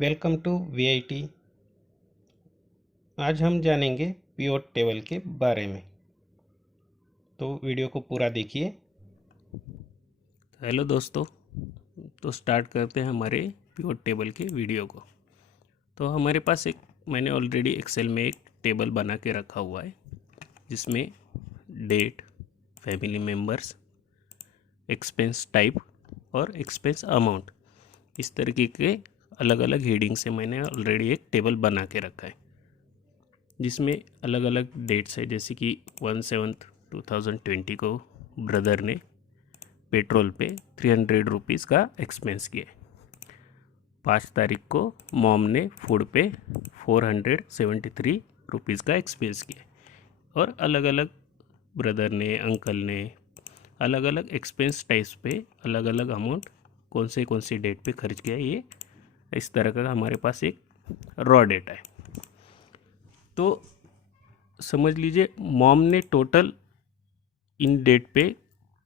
Welcome to VIT. आज हम जानेंगे पिवट टेबल के बारे में, तो वीडियो को पूरा देखिए। हेलो दोस्तों, तो स्टार्ट करते हैं हमारे पिवट टेबल के वीडियो को। तो हमारे पास मैंने ऑलरेडी एक्सेल में एक टेबल बना के रखा हुआ है जिसमें date, family members, expense type और एक्सपेंस अमाउंट, इस तरीके के अलग अलग हेडिंग से मैंने ऑलरेडी एक टेबल बना के रखा है जिसमें अलग अलग डेट्स है। जैसे कि 1/7/2020 को ब्रदर ने पेट्रोल पे 300 रुपीज़ का एक्सपेंस किया है। 5 तारीख को मॉम ने फूड पे 473 रुपीज़ का एक्सपेंस किया है। और अलग अलग ब्रदर ने, अंकल ने अलग अलग एक्सपेंस टाइप्स पे अलग अलग अमाउंट कौन सी डेट पे खर्च किया है। ये इस तरह का हमारे पास एक रॉ डेटा है। तो समझ लीजिए मॉम ने टोटल इन डेट पे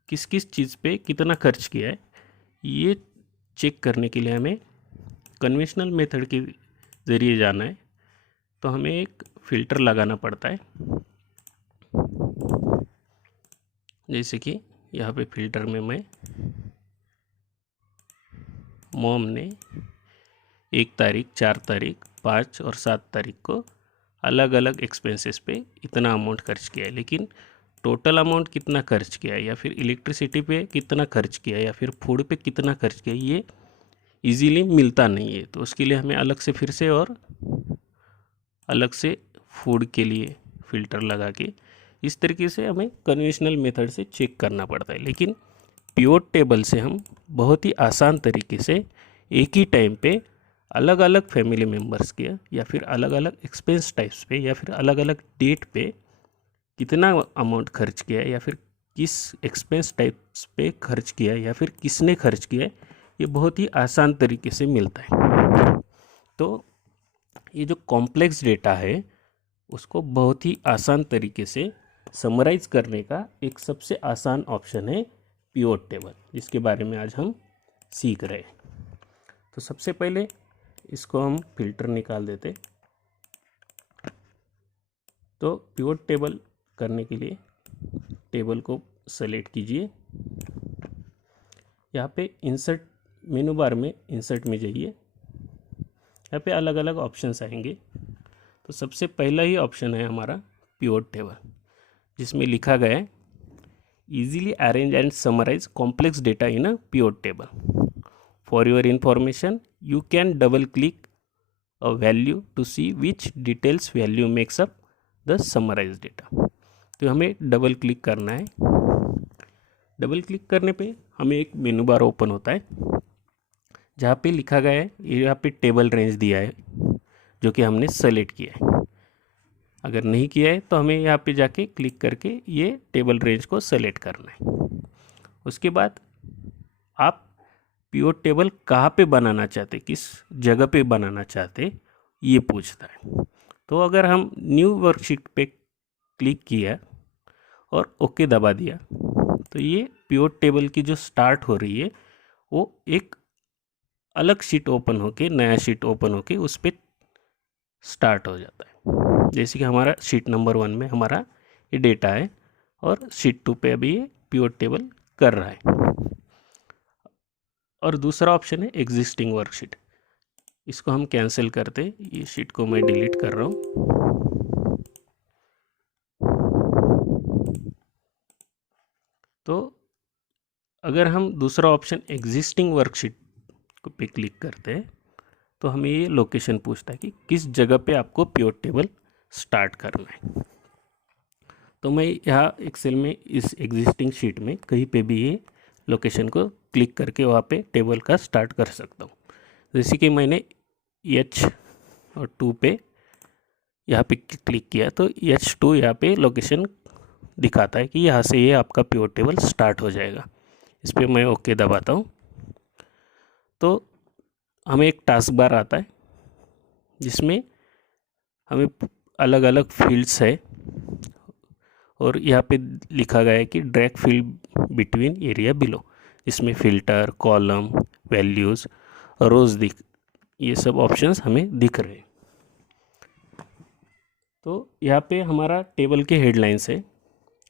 किस किस चीज़ पे कितना खर्च किया है, ये चेक करने के लिए हमें कन्वेंशनल मेथड के ज़रिए जाना है। तो हमें एक फ़िल्टर लगाना पड़ता है। जैसे कि यहाँ पे फ़िल्टर में मैं मॉम ने 1 तारीख, 4 तारीख, 5 और 7 तारीख को अलग अलग एक्सपेंसेस पे इतना अमाउंट खर्च किया है, लेकिन टोटल अमाउंट कितना खर्च किया है या फिर इलेक्ट्रिसिटी पे कितना खर्च किया है या फिर फूड पे कितना खर्च किया है, ये इजीली मिलता नहीं है। तो उसके लिए हमें अलग से फिर से और अलग से फूड के लिए फ़िल्टर लगा के इस तरीके से हमें कन्वेंशनल मेथड से चेक करना पड़ता है। लेकिन पिवट टेबल से हम बहुत ही आसान तरीके से एक ही टाइम पे अलग अलग फैमिली मेम्बर्स के या फिर अलग अलग एक्सपेंस टाइप्स पे या फिर अलग अलग डेट पे कितना अमाउंट खर्च किया है या फिर किस एक्सपेंस टाइप्स पे खर्च किया है या फिर किसने खर्च किया है, ये बहुत ही आसान तरीके से मिलता है। तो ये जो कॉम्प्लेक्स डेटा है उसको बहुत ही आसान तरीके से समराइज करने का एक सबसे आसान ऑप्शन है पिवट टेबल, जिसके बारे में आज हम सीख रहे हैं। तो सबसे पहले इसको हम फिल्टर निकाल देते। तो पिवट टेबल करने के लिए टेबल को सेलेक्ट कीजिए। यहाँ पे इंसर्ट मेनू बार में इंसर्ट में जाइए। यहाँ पे अलग अलग ऑप्शंस आएंगे। तो सबसे पहला ही ऑप्शन है हमारा पिवट टेबल, जिसमें लिखा गया है easily arrange and summarize complex data in a pivot table. For your information, you can double click a value to see which details value makes up the summarized data. तो हमें double click करना है। Double click करने पे हमें एक मेनू बार open होता है जहाँ पे लिखा गया है, यहाँ पे टेबल रेंज दिया है जो कि हमने सेलेक्ट किया है। अगर नहीं किया है तो हमें यहाँ पे जाके क्लिक करके ये टेबल रेंज को सेलेक्ट करना है। उसके बाद आप पिवट टेबल कहाँ पे बनाना चाहते, किस जगह पे बनाना चाहते, ये पूछता है। तो अगर हम न्यू वर्कशीट पे क्लिक किया और ओके दबा दिया तो ये पिवट टेबल की जो स्टार्ट हो रही है वो एक अलग शीट ओपन होके, नया शीट ओपन होके उस पर स्टार्ट हो जाता है। जैसे कि हमारा शीट नंबर 1 में हमारा ये डेटा है और शीट 2 पे अभी ये पिवट टेबल कर रहा है। और दूसरा ऑप्शन है एग्जिस्टिंग वर्कशीट, इसको हम कैंसिल करते, ये शीट को मैं डिलीट कर रहा हूँ। तो अगर हम दूसरा ऑप्शन एग्जिस्टिंग वर्कशीट पे क्लिक करते हैं तो हमें ये लोकेशन पूछता है कि किस जगह पे आपको पिवट टेबल स्टार्ट करना है। तो मैं यहाँ एक्सेल में इस एग्जिस्टिंग शीट में कहीं पे भी ये लोकेशन को क्लिक करके वहाँ पे टेबल का स्टार्ट कर सकता हूँ। जैसे कि मैंने H और 2 पे यहाँ पे क्लिक किया तो H2 यहाँ पे लोकेशन दिखाता है कि यहाँ से ये आपका पिवट टेबल स्टार्ट हो जाएगा। इस पर मैं ओके दबाता हूँ तो हमें एक टास्क बार आता है जिसमें हमें अलग अलग फील्ड्स है और यहाँ पे लिखा गया है कि drag field between area below, इसमें फ़िल्टर, कॉलम, वैल्यूज़, रोज़ ये सब ऑप्शंस हमें दिख रहे हैं। तो यहाँ पे हमारा टेबल के हेडलाइंस है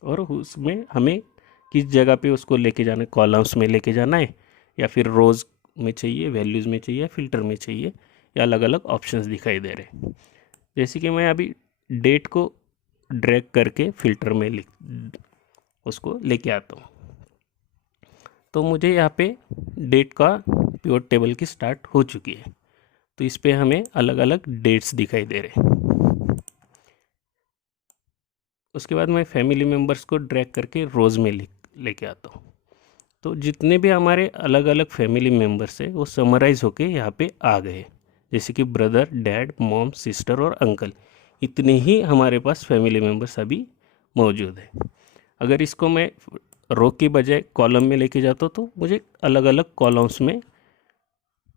और उसमें हमें किस जगह पे उसको लेके जाना है, कॉलम्स में लेके जाना है या फिर रोज़ में चाहिए, वैल्यूज़ में चाहिए, फिल्टर में चाहिए, या अलग अलग ऑप्शंस दिखाई दे रहे हैं। जैसे कि मैं अभी डेट को ड्रैग करके फिल्टर में उसको लेके आता हूँ, तो मुझे यहाँ पे डेट का पिवट टेबल की स्टार्ट हो चुकी है। तो इस पे हमें अलग अलग डेट्स दिखाई दे रहे हैं। उसके बाद मैं फैमिली मेम्बर्स को ड्रैग करके रोज़ में लेके आता हूँ। तो जितने भी हमारे अलग अलग फैमिली मेम्बर्स हैं वो समराइज होके यहाँ पे आ गए, जैसे कि ब्रदर, डैड, मॉम, सिस्टर और अंकल, इतने ही हमारे पास फैमिली मेम्बर्स अभी मौजूद है। अगर इसको मैं रो की बजाय कॉलम में लेके जाता हूँ तो मुझे अलग अलग कॉलम्स में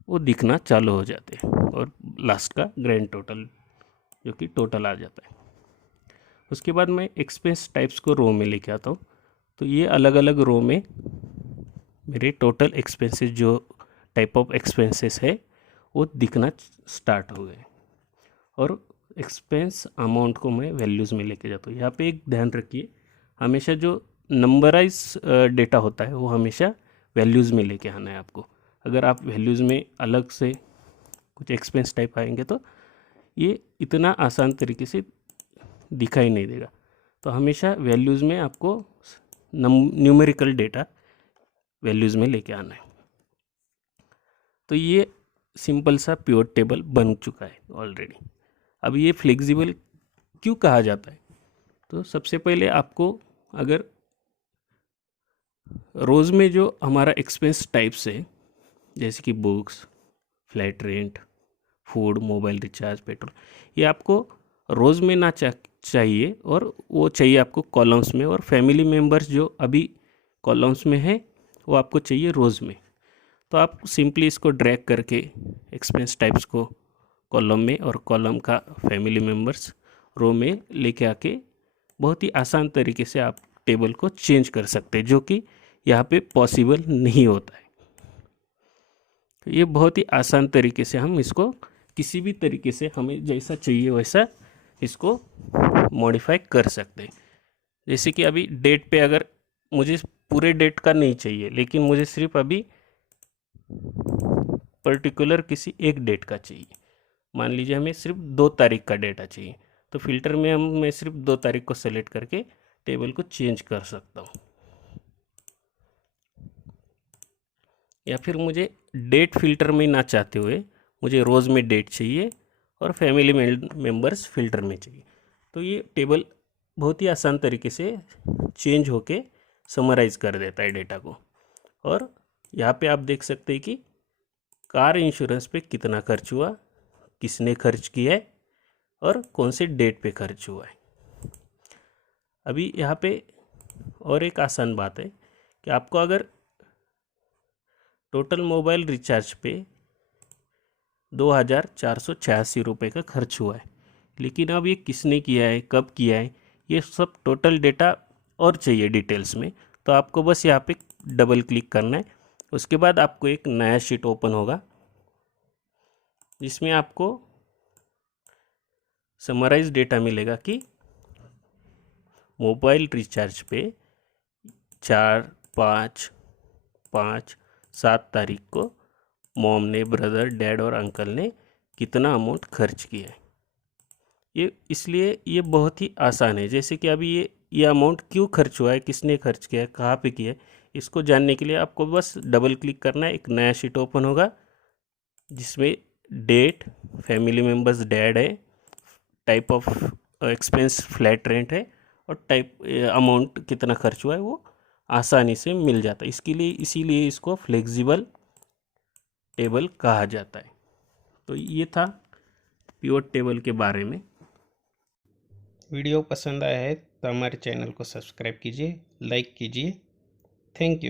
वो दिखना चालू हो जाते हैं और लास्ट का ग्रैंड टोटल जो कि टोटल आ जाता है। उसके बाद मैं एक्सपेंस टाइप्स को रो में लेके आता हूँ, तो ये अलग अलग रो में मेरे टोटल एक्सपेंसेस जो टाइप ऑफ एक्सपेंसेस है वो दिखना स्टार्ट हो गए। और एक्सपेंस अमाउंट को मैं वैल्यूज़ में लेके जाता हूँ। यहाँ पे एक ध्यान रखिए, हमेशा जो नंबराइज डेटा होता है वो हमेशा वैल्यूज़ में लेके आना है आपको। अगर आप वैल्यूज़ में अलग से कुछ एक्सपेंस टाइप आएंगे तो ये इतना आसान तरीके से दिखाई नहीं देगा। तो हमेशा वैल्यूज़ में आपको न्यूमेरिकल डेटा वैल्यूज़ में लेके आना है। तो ये सिंपल सा पिवट टेबल बन चुका है ऑलरेडी। अब ये फ्लेक्सिबल क्यों कहा जाता है? तो सबसे पहले आपको अगर रोज़ में जो हमारा एक्सपेंस टाइप्स है, जैसे कि books, flat rent, food, mobile recharge, petrol, ये आपको रोज़ में ना चाहिए और वो चाहिए आपको कॉलम्स में। और फैमिली मेम्बर्स जो अभी कॉलम्स में है वो आपको चाहिए रोज़ में। तो आप सिंपली इसको ड्रैग करके एक्सपेंस टाइप्स को कॉलम में और कॉलम का फैमिली मेम्बर्स रो में लेके आके बहुत ही आसान तरीके से आप टेबल को चेंज कर सकते हैं, जो कि यहाँ पे पॉसिबल नहीं होता है। तो ये बहुत ही आसान तरीके से हम इसको किसी भी तरीके से हमें जैसा चाहिए वैसा इसको मॉडिफाई कर सकते हैं। जैसे कि अभी डेट पे अगर मुझे पूरे डेट का नहीं चाहिए, लेकिन मुझे सिर्फ अभी पर्टिकुलर किसी एक डेट का चाहिए, मान लीजिए हमें सिर्फ 2 तारीख का डेटा चाहिए, तो फिल्टर में मैं सिर्फ 2 तारीख को सेलेक्ट करके टेबल को चेंज कर सकता हूँ। या फिर मुझे डेट फिल्टर में ना चाहते हुए मुझे रोज़ में डेट चाहिए और फैमिली मेम्बर्स फिल्टर में चाहिए, तो ये टेबल बहुत ही आसान तरीके से चेंज होके समराइज कर देता है डेटा को। और यहाँ पे आप देख सकते हैं कि कार इंश्योरेंस पे कितना खर्च हुआ, किसने खर्च किया है और कौन से डेट पे खर्च हुआ है। अभी यहाँ पे और एक आसान बात है कि आपको अगर टोटल मोबाइल रिचार्ज पे 2,486 रुपये का खर्च हुआ है, लेकिन अब ये किसने किया है, कब किया है, ये सब टोटल डेटा और चाहिए डिटेल्स में, तो आपको बस यहाँ पे डबल क्लिक करना है। उसके बाद आपको एक नया शीट ओपन होगा जिसमें आपको समराइज डेटा मिलेगा कि मोबाइल रिचार्ज पे 4, 5, 5, 7 तारीख को मॉम ने, ब्रदर, डैड और अंकल ने कितना अमाउंट खर्च किया है। ये इसलिए ये बहुत ही आसान है। जैसे कि अभी ये अमाउंट क्यों खर्च हुआ है, किसने खर्च किया है, कहाँ पे किया है, इसको जानने के लिए आपको बस डबल क्लिक करना है। एक नया शीट ओपन होगा जिसमें डेट, फैमिली मेम्बर्स डैड है, type of expense flat rent है और टाइप अमाउंट कितना खर्च हुआ है वो आसानी से मिल जाता है। इसीलिए इसको फ्लेक्सिबल टेबल कहा जाता है। तो ये था पिवट टेबल के बारे में। वीडियो पसंद आया है तो हमारे चैनल को सब्सक्राइब कीजिए, लाइक कीजिए। Thank you.